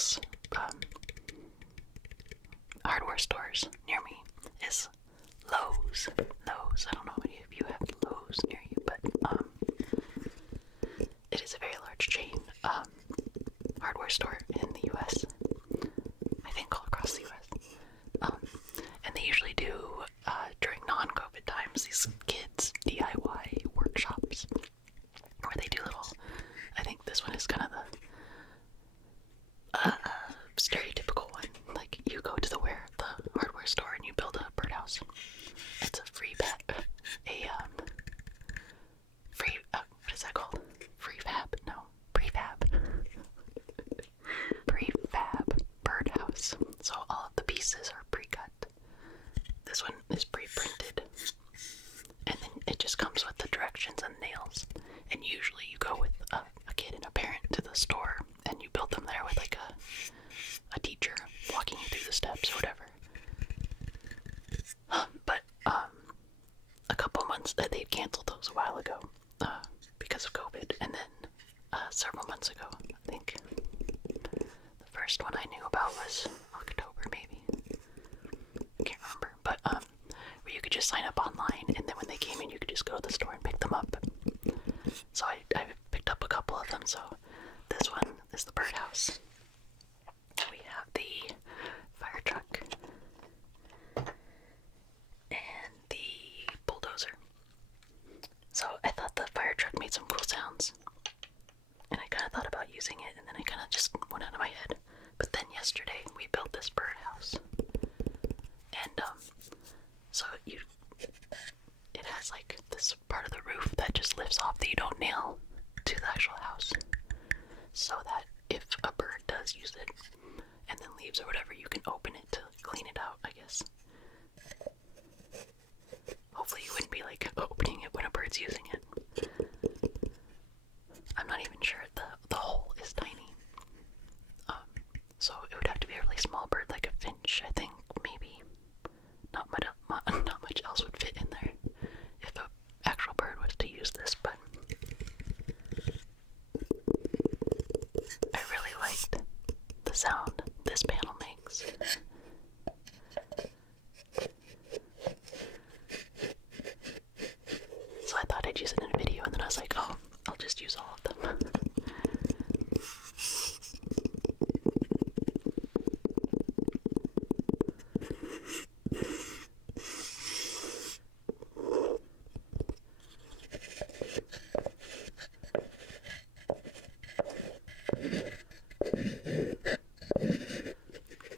six hardware stores near me is Lowe's. Lowe's. I don't know if you have Lowe's near you, but it is a very large chain hardware store in the U.S. I think all across the U.S. And they usually do during non-COVID times these kids DIY workshops where they do little. I think this one is kind of the stereotypical one. Like you go to the hardware store and you build a birdhouse. It's a free what is that called? Prefab birdhouse. So all of the pieces are pre-cut. This one is pre-printed, and then it just comes with the directions and nails. And usually you go with a kid and a parent to the store, and you build them there with like a teacher walking you through the steps or whatever. But a couple months that they'd canceled those a while ago because of COVID, and then several months ago, I think the first one I knew about was October, maybe. I can't remember, but where you could just sign up online, and then when they came in, you could just go to the store and pick them up. So I picked up a couple of them. So this one is the Birdhouse. We have the Firetruck and the Bulldozer. So I thought the Firetruck made some cool sounds, and I kind of thought about using it, and then I kind of just went out of my head. But then yesterday we built this birdhouse, and so it has like this part of the roof that just lifts off that you don't nail to the actual house, so that if a bird does use it and then leaves or whatever, you can open it to clean it out, I guess. Hopefully you wouldn't be like opening it when a bird's using it. I'm not even sure. The hole is tiny. So it would have to be a really small bird, like a finch, I think, maybe. Not much else would fit in there if an actual bird was to use this, but I really liked the sound this panel makes. So I thought I'd use it in a video, and then I was like, oh, I'll just use all of them.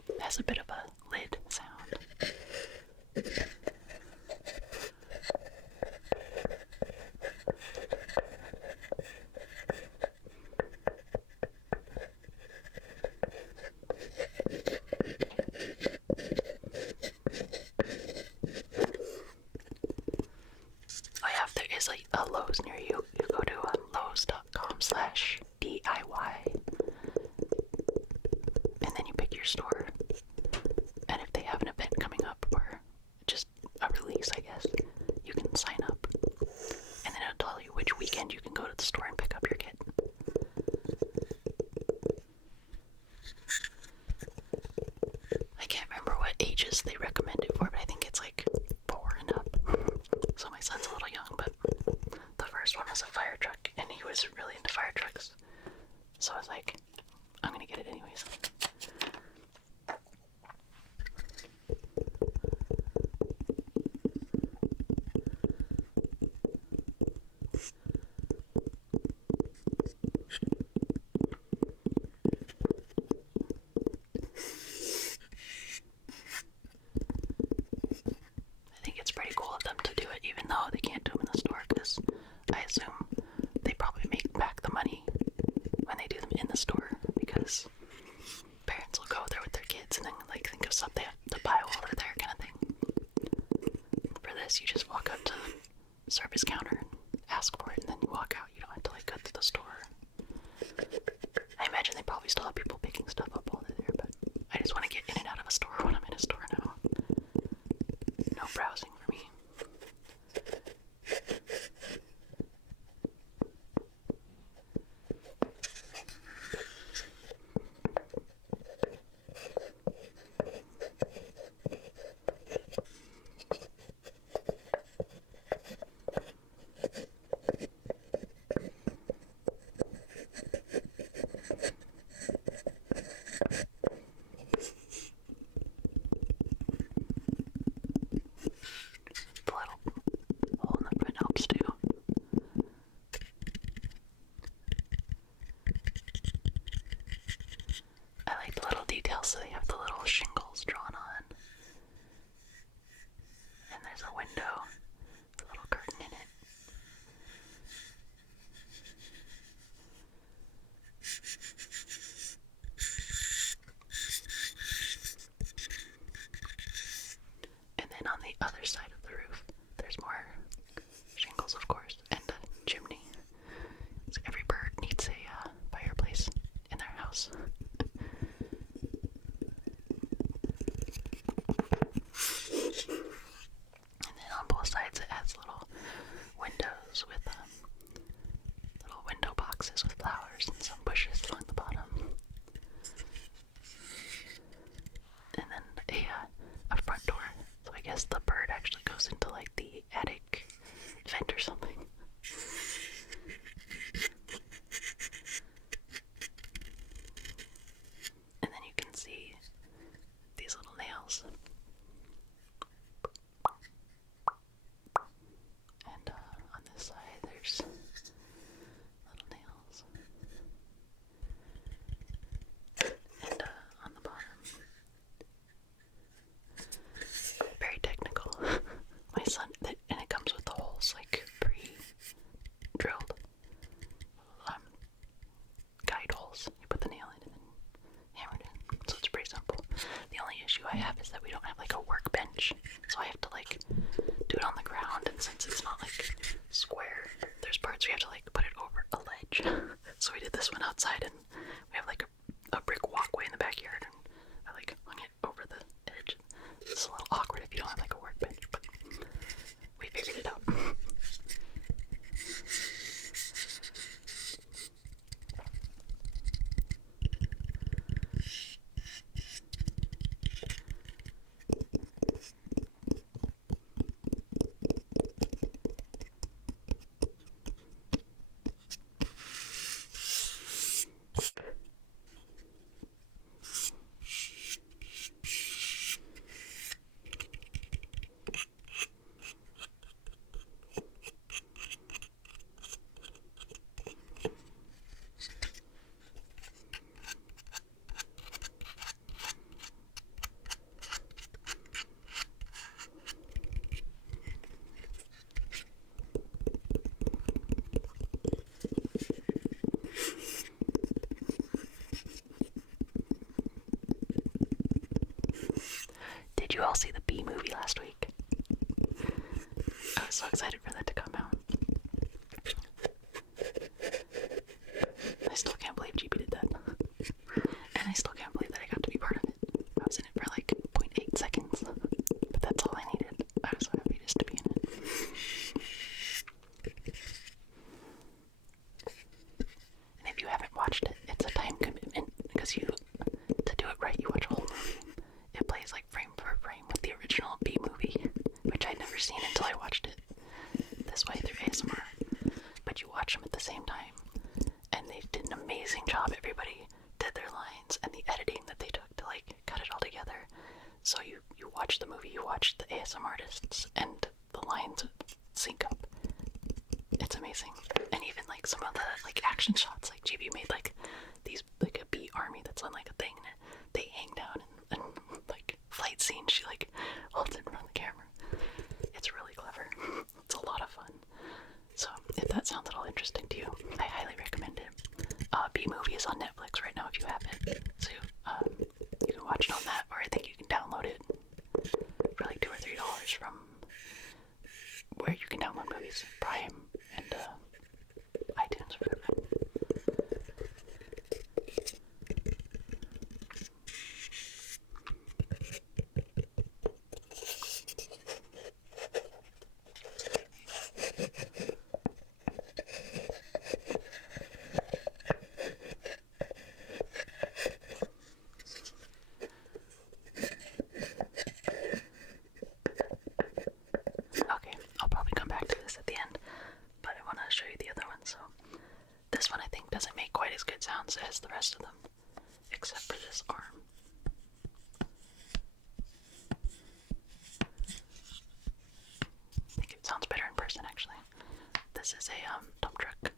It has a bit of a lid sound. Oh yeah, if there is a Lowe's near you, you go to Lowe's.com/DIY, and then you pick your store, and if they have an event coming up or just a release, I guess, you can sign up, and then it'll tell you which weekend you can go to the store and pick up your kit. I can't remember what ages they recommend it for, but I think it's like 4 and up. So my son's a little young, but the first one was a Firetruck, and he was really into Firetrucks. So I was like, I'm gonna get it anyways. I think it's pretty cool of them to do it, even though they can't do them in the store, because I assume they probably make back the money when they do them in the store, because parents will go there with their kids and then like think of stuff they have to buy while they're there, kind of thing. For this, you just walk up to the service counter and ask for it, and then you walk out. You don't have to like go to the store. I imagine they probably still have people picking stuff up while they're there, but I just want to get in and out of a store when I'm in a store now. No browsing for me. so they have the little shingles drawn on. And there's a window, a little curtain in it. And then on the other side of the roof, there's more shingles, of course, and a chimney. So every bird needs a fireplace in their house. And then on both sides it has little windows with little window boxes with flowers and some bushes along the bottom. And then a front door. So I guess the bird actually goes into like the attic vent or something. And then you can see these little nails. And on this side there's little nails. And on the bottom, very technical. My son, and it comes with the holes like pre-drilled guide holes. You put the nail in and then hammer it in. So it's pretty simple. The only issue I have is that we don't have like a workbench, so I have to like do it on the ground, and since it's not like square, there's parts we have to like put it over a ledge. So we did this one outside, and we have like a brick walkway in the backyard, and I like hung it over the edge. It's a little awkward if you don't have like a workbench, but we figured it out. Did you all see the Bee movie last week? I was so excited for that to come out. I still can't believe GB did that. And I still can't believe that I got to be part of it. I was in it for like 0.8 seconds. But that's all I needed. I was so happy just to be in it. And if you haven't watched it, it's a time commitment because to do it right, you watch a whole movie. It plays like frame for frame with the original Bee movie, which I'd never seen until I watched it this way through ASMR. But you watch them at the same time, and they did an amazing job. Everybody did their lines, and the editing that they took to like cut it all together. So you watch the movie, you watch the ASMR artists, and the lines sync up. It's amazing. And even like some of the like action shots, like GB made like these like a bee army that's on like a thing, and they hang down and like flight scene, she like holds it in front of the camera. It's really clever. It's a lot of fun. So if that sounds at all interesting to you, I highly recommend it. Bee movie is on Netflix right now if you haven't. So you can watch it on that, or I think you can download it for like $2 or $3 from where you can download movies, Prime and iTunes or whatever. Okay, I'll probably come back to this at the end, but I want to show you the other one. So this one I think doesn't make quite as good sounds as the rest of them, except for this arm. I think it sounds better in person actually. This is a dump truck.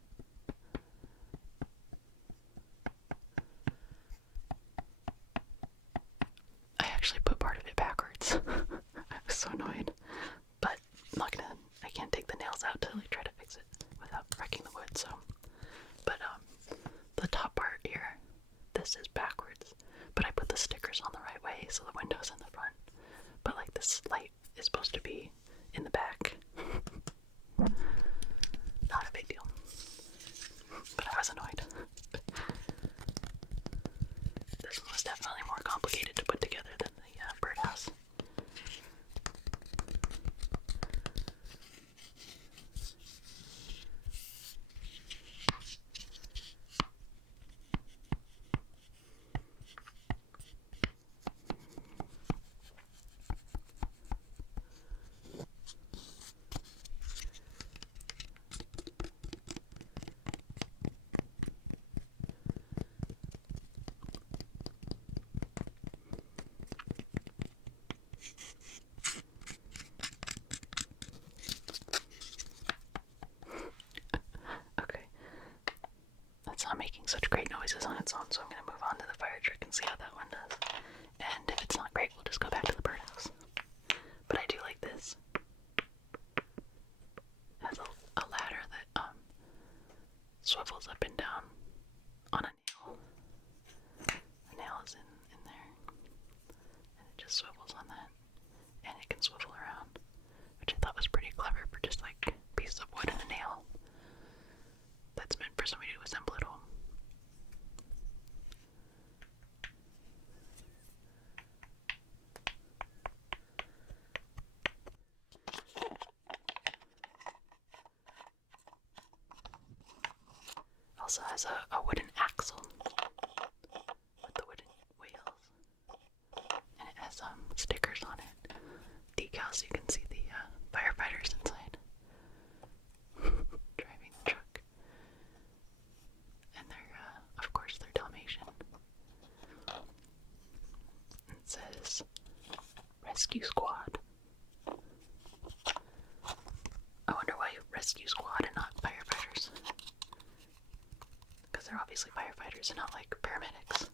windows is backwards, but I put the stickers on the right way, so the window's in the front. But like this light is supposed to be in the back. Not a big deal. But I was annoyed. This one was definitely more complicated to put together than the Birdhouse. Not making such great noises on its own, so I'm going to move on to the Firetruck and see how that one does. And if it's not great, we'll just go back to the Birdhouse. But I do like this. It has a ladder that swivels up and down on a nail. The nail is in there, and it just swivels on that, and it can swivel around, which I thought was pretty clever for just like a piece of wood and a nail that's meant for somebody to assemble at home. Also has a wooden axle with the wooden wheels, and it has stickers on it, decals. You can see the firefighters inside driving the truck, and they're of course they're Dalmatian. It says Rescue Squad. I wonder why Rescue Squad and not firefighters. Because they're obviously firefighters and not like paramedics.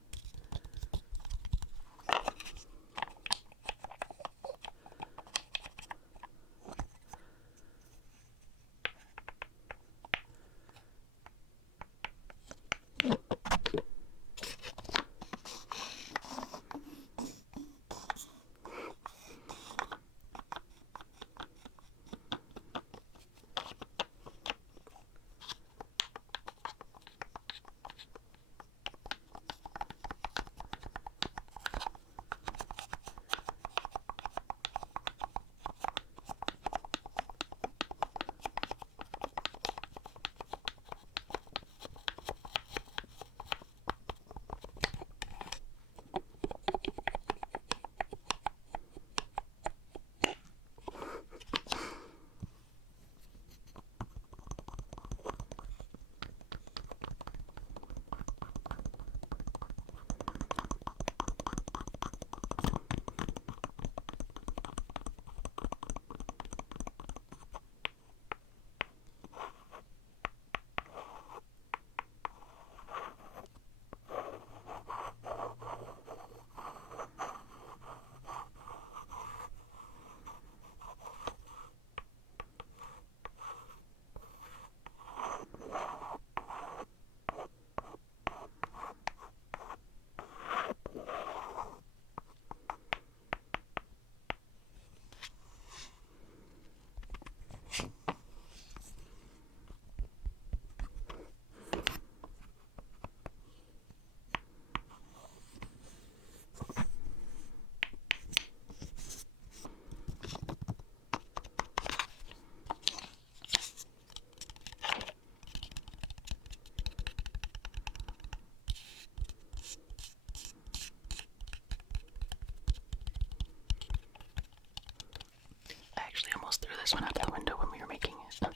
This one out the window when we were making it.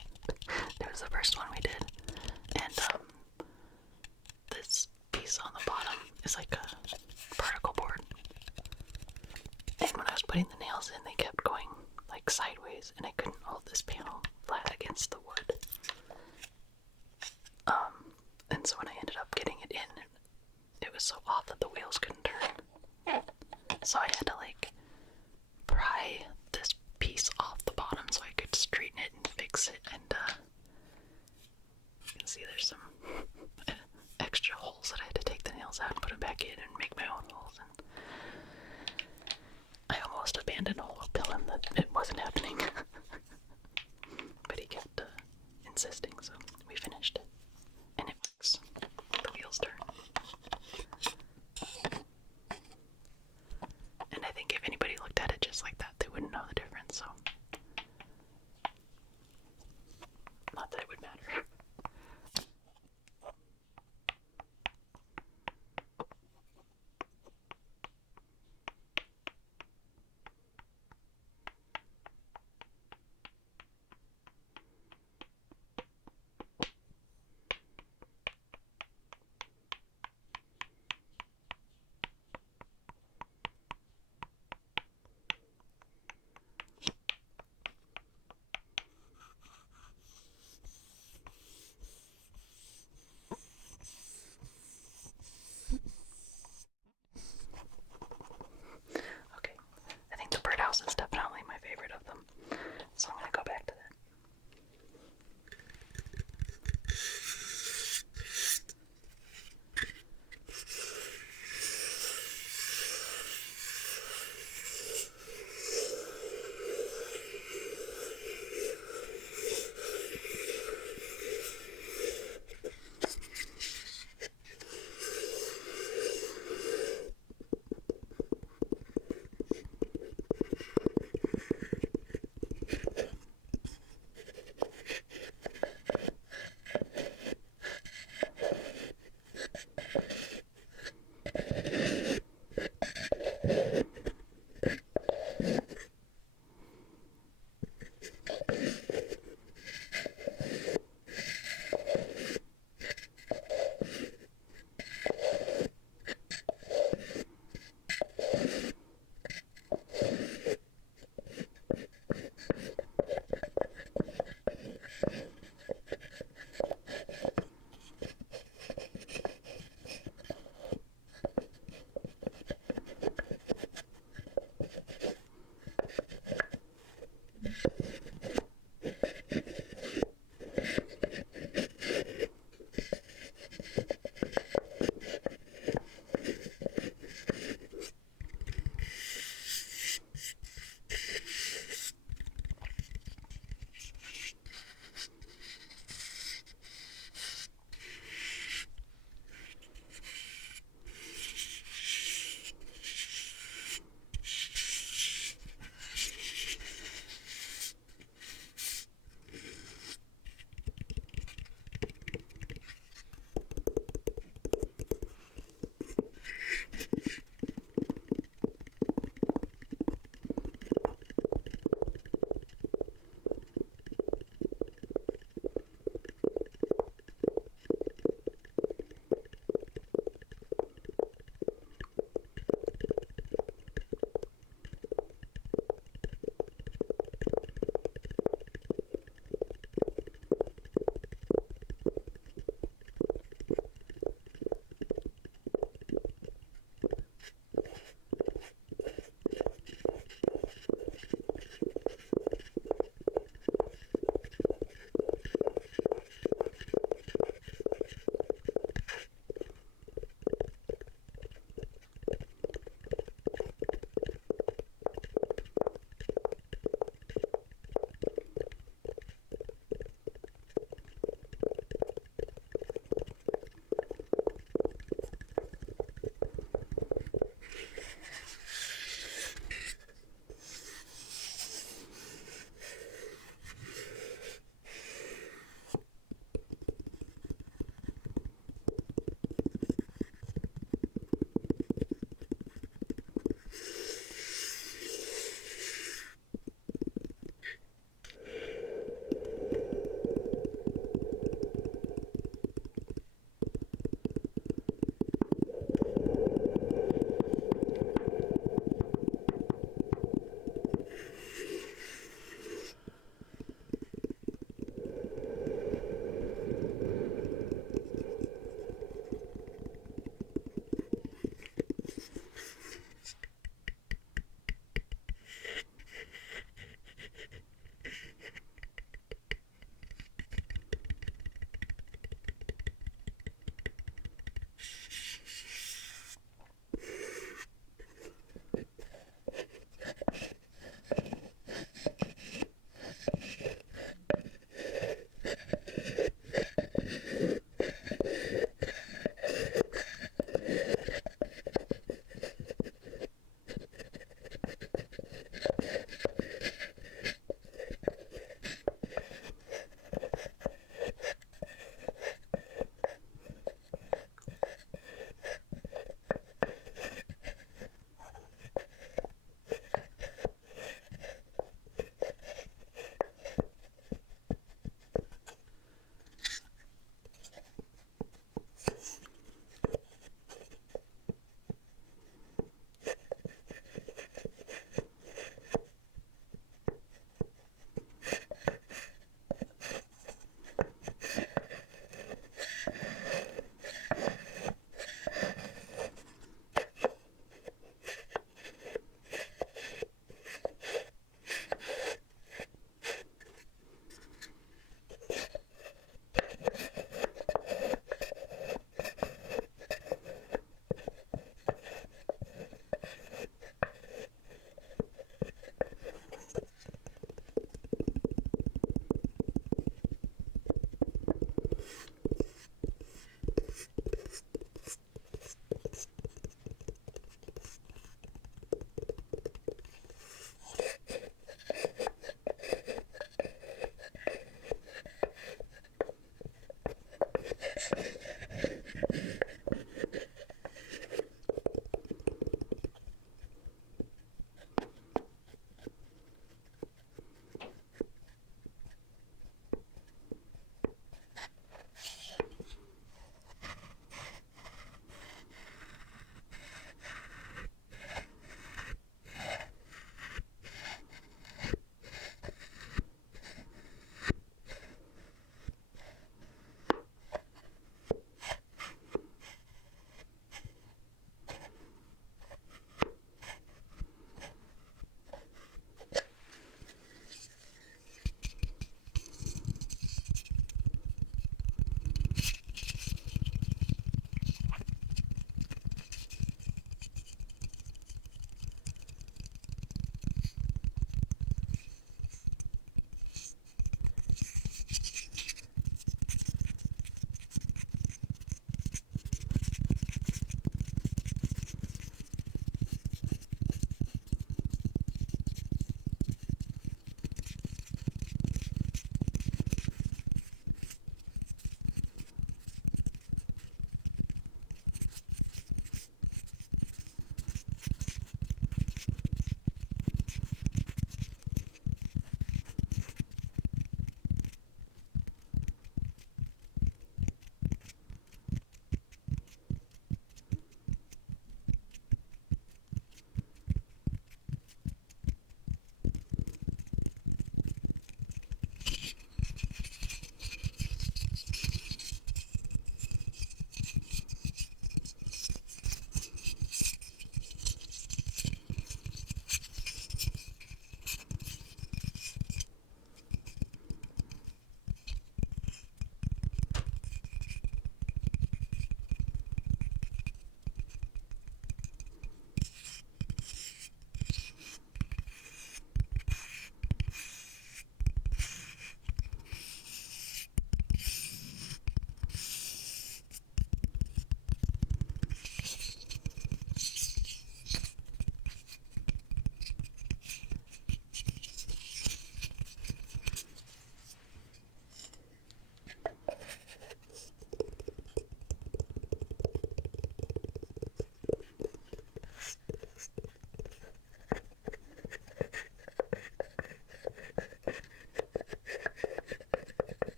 It was the first one we did, and this piece on the bottom is like a particle board, and when I was putting the nails in, they kept going like sideways, and I couldn't hold this panel flat against the wood. And so when I ended up getting it in, it was so off that the wheels couldn't turn, so I had to like pry this piece off the bottom so I could straighten it and fix it, and you can see there's some extra holes that I had to take the nails holes out and put them back in and make my own holes. And I almost abandoned all hope telling that it wasn't happening.